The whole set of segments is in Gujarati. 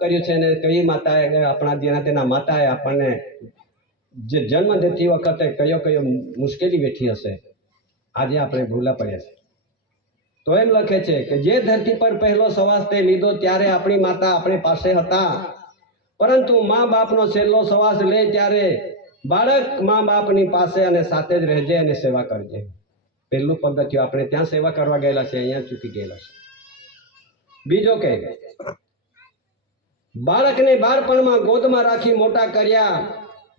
કર્યું છે ને કઈ માતાએ આપણા જેના તેના માતાએ આપણને જે જન્મ દેતી વખતે કયો કયો મુશ્કેલી વેઠી હશે, આજે આપણે ભૂલા પડ્યા છે. તો એમ લખે છે કે જે ધરતી પર પહેલો સવાસ તે લીધો ત્યારે આપણી માતા આપણી પાસે હતા. પરંતુ મા બાપનો છેલ્લો સવાસ લે ત્યારે બાળક મા બાપની પાસે અને સાથે જ રહેજે અને સેવા કરજે. પહેલું પગથિયું આપણે ત્યાં સેવા કરવા ગયેલા છે, અહીંયા ચૂકી ગયેલા છે. બીજો કે બાળકને બાળપણમાં ગોદમાં રાખી મોટા કર્યા.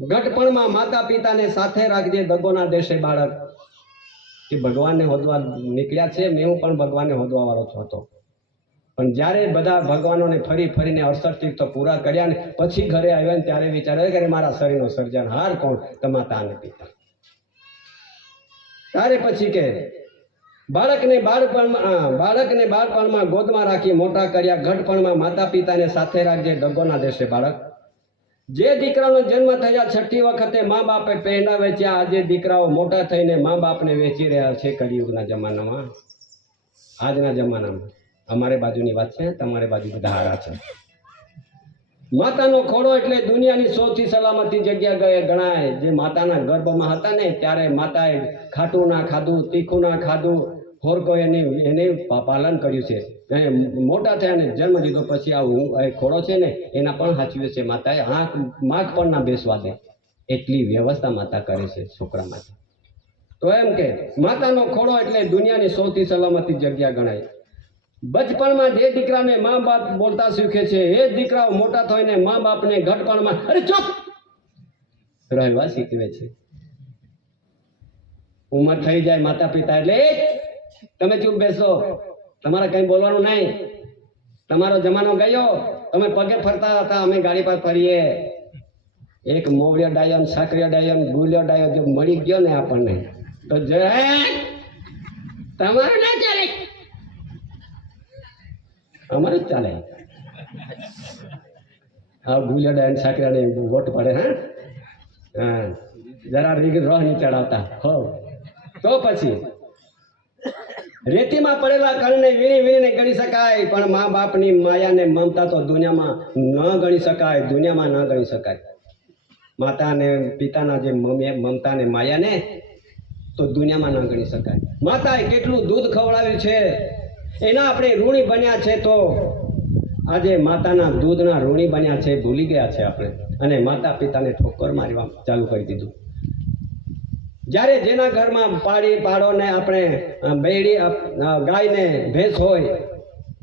ઘટપણમાં માતા પિતાને સાથે રાખજે દગોના દેશે બાળક. કે ભગવાનને હોદવા નીકળ્યા છે, મેં હું પણ ભગવાનને હોદવા વાળો હતો. પણ જ્યારે બધા ભગવાનોને ફરી ફરીને અડસઠ તીર્થો પૂરા કર્યા ને પછી ઘરે આવ્યા ને ત્યારે વિચારે કે મારા શરીરનો સર્જનહાર કોણ? તમાતા તાને પિતા. તારે પછી કે બાળકને બાળપણમાં બાળકને બાળપણમાં ગોદમાં રાખી મોટા કર્યા, ઘટપણમાં માતા પિતાને સાથે રાખજે ડગોના દેશે બાળક. જે દીકરાનો જન્મ થયા છઠ્ઠી વખતે મા બાપે પહેલા વેચ્યા આજે દીકરાઓ મોટા થઈને મા બાપને વેચી રહ્યા છે કળિયુગના જમાનામાં. આજના જમાનામાં. અમારે બાજુની વાત છે, તમારે બાજુ બધા હારા છે. માતાનો ખોડો એટલે દુનિયાની સૌથી સલામતી જગ્યા ગયે ગણાય. જે માતાના ગર્ભમાં હતા ને, ત્યારે માતાએ ખાટું ના ખાધું, તીખું ના ખાધું હોરકો એને એને પાલન કર્યું છે. અને મોટા થયા ને જન્મ લીધો પછી આ હું ખોડો છે ને એના પણ સાચવે છે. માતાએ આંખ માખ પણ ના બેસવા દે. એટલી વ્યવસ્થા માતા કરે છે છોકરા માટે. તો એમ કે માતાનો ખોડો એટલે દુનિયાની સૌથી સલામતી જગ્યા ગણાય. બચપણમાં જે દીકરાને મા બાપ બોલતા શીખે છે એ દીકરાઓ મોટા થઈને મા બાપને ઘટપણમાં અરે ચૂપ! રહેવા શીખવે છે. ઉંમર થઈ જાય માતા પિતા એટલે "એ, તમે ચૂપ બેસો. તમારે કઈ બોલવાનું નહીં. તમારો જમાનો ગયો. તમે પગે ફરતા હતા. અમે ગાડી પર ફરીએ એક મોવડિયો ડાયન સાકરિયો ડાયન ગુલિયો ડાયો જો મળી ગયો ને આપણને, તો જય તમારું ના ચાલે. અમારે જ ચાલે. હા, ગુલિયો ડાયન સાકરિયા ડાયન વોટ પડે, હા? હા. જરા રીગ રોહ નહીં ચડાવતા. હો. તો પછી? રેતીમાં પડેલા કણને વીણી વીણીને ગણી શકાય, પણ મા બાપની માયાને મમતા તો દુનિયામાં ન ગણી શકાય, દુનિયામાં ન ગણી શકાય. માતાને, પિતાના જે મમતાને, માયાને તો દુનિયામાં ન ગણી શકાય. માતાએ કેટલું દૂધ ખવડાવ્યું છે? એના આપણે ઋણી બન્યા છે તો આજે માતાના દૂધના ઋણી બન્યા છે, ભૂલી ગયા છે આપણે. અને માતા પિતાને ઠોકર મારવા ચાલુ કરી દીધું. જ્યારે જેના ઘરમાં પાડી પાડોને આપણે બેડી ગાયને ભેંસ હોય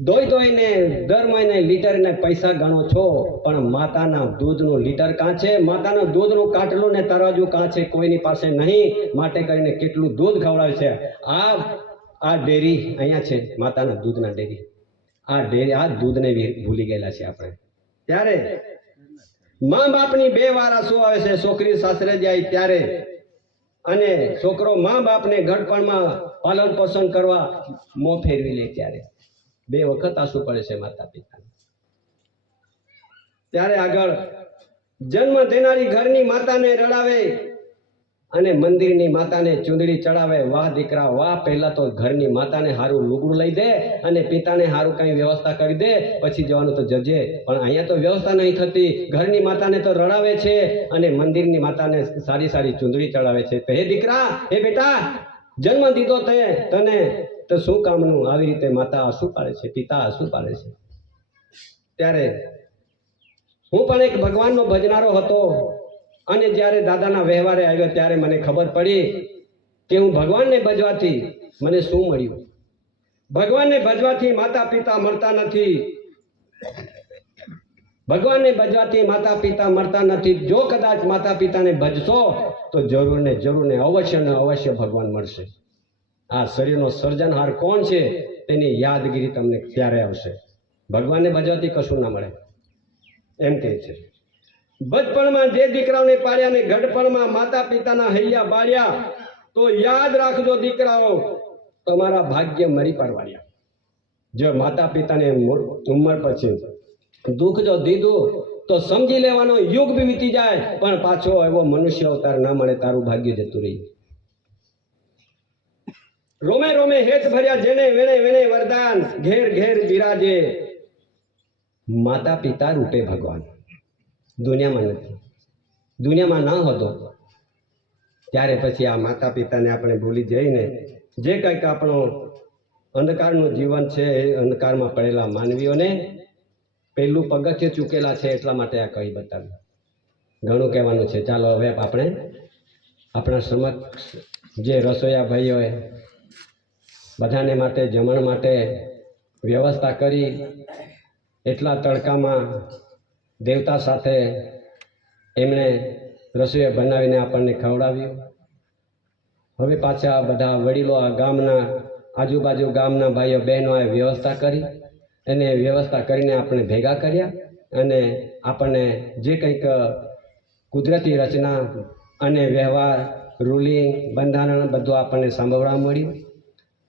દોઈ દોઈને દર મહિને લીટરને પૈસા ગણો છો, પણ માતાના દૂધનું લીટર કાં છે? માતાના દૂધનું કાટલું ને તરાજુ કાં છે? કોઈની પાસે નહીં, માટે કરીને કેટલું દૂધ ખવડાવે છે? આ આ ડેરી અહીંયા છે, માતાના દૂધના ડેરી. આ ડેરી, આ દૂધને ભૂલી ગયેલા છે આપણે. ત્યારે મા બાપની બે વારા શું આવે છે? છોકરી સાસરે જાય ત્યારે અને છોકરો મા બાપને ઘડપણમાં પાલન પોષણ કરવા મો ફેરવી લે ત્યારે. બે વખત આંસુ પડે છે માતા પિતાને ત્યારે આગળ જન્મ દેનારી ઘરની માતાને રડાવે અને મંદિરની માતાને ચૂંદડી ચડાવે, વાહ દીકરા, વાહ, પહેલા તો ઘરની માતાને સારું લુગડું લઈ દે અને પિતાને સારું કઈ વ્યવસ્થા કરી દે, પછી જવાનું તો જજે. પણ અહીંયા તો વ્યવસ્થા નહીં થતી. ઘરની માતાને તો રડાવે છે અને મંદિરની માતાને સારી સારી ચૂંદડી ચડાવે છે. તો હે દીકરા, હે બેટા, જન્મ દીધો તે, તને તો શું કામનું? આવી રીતે માતા આંસુ પાડે છે, પિતા આંસુ પાડે છે. ત્યારે હું પણ એક ભગવાનનો ભજનારો હતો. અને જ્યારે દાદાના વ્યવહારે આવ્યો ત્યારે મને ખબર પડી કે હું ભગવાનને ભજવાથી મને શું મળ્યું? ભગવાનને ભજવાથી માતા પિતા મળતા નથી. ભગવાનને ભજવાથી માતા પિતા મળતા નથી. જો કદાચ માતા પિતાને ભજશો, તો જરૂર ને જરૂર ને અવશ્ય ને અવશ્ય ભગવાન મળશે. આ શરીરનો સર્જનહાર કોણ છે તેની યાદગીરી તમને ક્યારે આવશે? ભગવાનને ભજવાથી કશું ના મળે. એમ કહે છે. બચપણમાં જે દીકરાઓને પાડ્યા ને ગઢપણમાં માતા પિતાના હૈયા બાળ્યા, તો યાદ રાખજો દીકરાઓ, તમારા ભાગ્ય મરી પાડવાડ્યા જો માતા પિતાને ઉંમર પછી દુઃખ જો દીધું, તો સમજી લેવાનો યુગ બી વીતી જાય, પણ પાછો એવો મનુષ્ય અવતાર ના મળે, તારું ભાગ્ય જતું રહી. રોમે રોમે હેત ભર્યા જેને વેણે વેણે વરદાન, ઘેર ઘેર બિરાજે. માતા પિતા રૂપે ભગવાન. દુનિયામાં નથી. દુનિયામાં ન હતો. ત્યારે પછી આ માતા પિતાને આપણે ભૂલી જઈને જે કંઈક આપણો અંધકારનું જીવન છે એ અંધકારમાં પડેલા માનવીઓને પહેલું પગથિયું ચૂકેલા છે એટલા માટે આ કહી બતાવ્યું. ઘણું કહેવાનું છે. ચાલો હવે આપણે આપણા સમક્ષ જે રસોયા ભાઈઓએ બધાને માટે, જમણ માટે વ્યવસ્થા કરી, એટલા તડકામાં દેવતા સાથે એમણે રસોઈ બનાવીને આપણને ખવડાવ્યું. હવે પાછા બધા વડીલો આ ગામના, આજુબાજુ ગામના ભાઈઓ બહેનોએ વ્યવસ્થા કરી એને વ્યવસ્થા કરીને આપણે ભેગા કર્યા અને આપણને જે કંઈક કુદરતી રચના અને વ્યવહાર, રૂલિંગ, બંધારણ બધું આપણને સાંભળવા મળ્યું.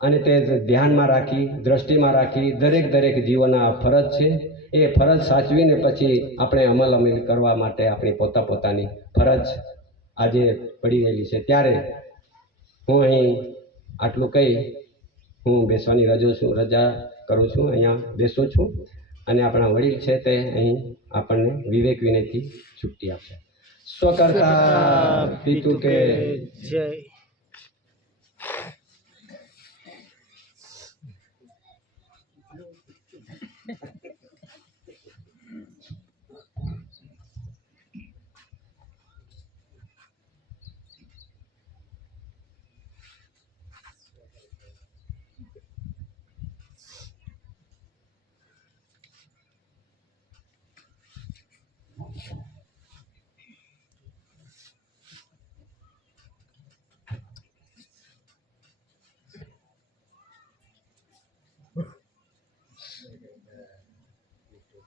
અને તે ધ્યાનમાં રાખી, દ્રષ્ટિમાં રાખી દરેક દરેક જીવનના ફરજ છે. એ ફરજ સાચવીને પછી આપણે અમલ અમલ કરવા માટે આપણી પોતા પોતાની ફરજ આજે પડી રહેલી છે. ત્યારે હું અહીં આટલું કહી હું બેસવાની રજો છું, રજા કરું છું, અહીંયા બેસું છું અને આપણા વડીલ છે તે અહીં આપણને વિવેક વિનયથી છુટ્ટી આપશે. સ્વકર્તા પિતુ કે જય.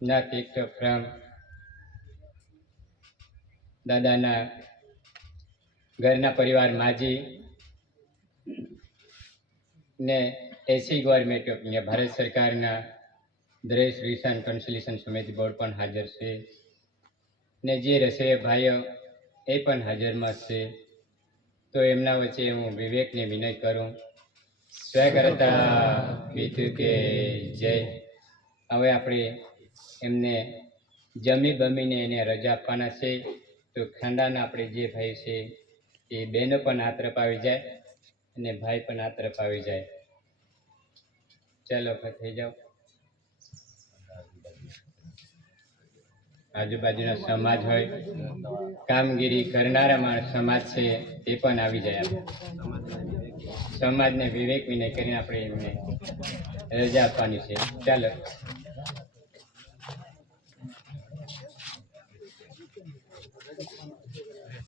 ના ટેક્ટ ફ્રોમ દાદાના ઘરના પરિવાર માજી ને એસી ગવર્મેન્ટ ઓફ ઇન્ડિયા ભારત સરકારના દ્રેશ રિસાન કન્સોલેશન સમિતિ બોર્ડ પણ હાજર છે ને જે રસોઈ ભાઈઓ એ પણ હાજરમાં છે તો એમના વચ્ચે હું વિવેકને વિનય કરું સ્વકર્તા પિતૃ કે જય હવે આપણે એમને જમી બમીને એને રજા આપવાના છે. તો ખાંડાના આપણે જે ભાઈ છે, એ બહેનો પણ હાથ રપાવી જાય અને ભાઈ પણ હાથ રપાવી જાય. ચાલો થઈ જાઓ. આજુબાજુના સમાજ હોય, કામગીરી કરનારા માણસ સમાજ છે તે પણ આવી જાય સમાજને વિવેક વિનય કરીને આપણે એમને રજા આપવાની છે. ચાલો.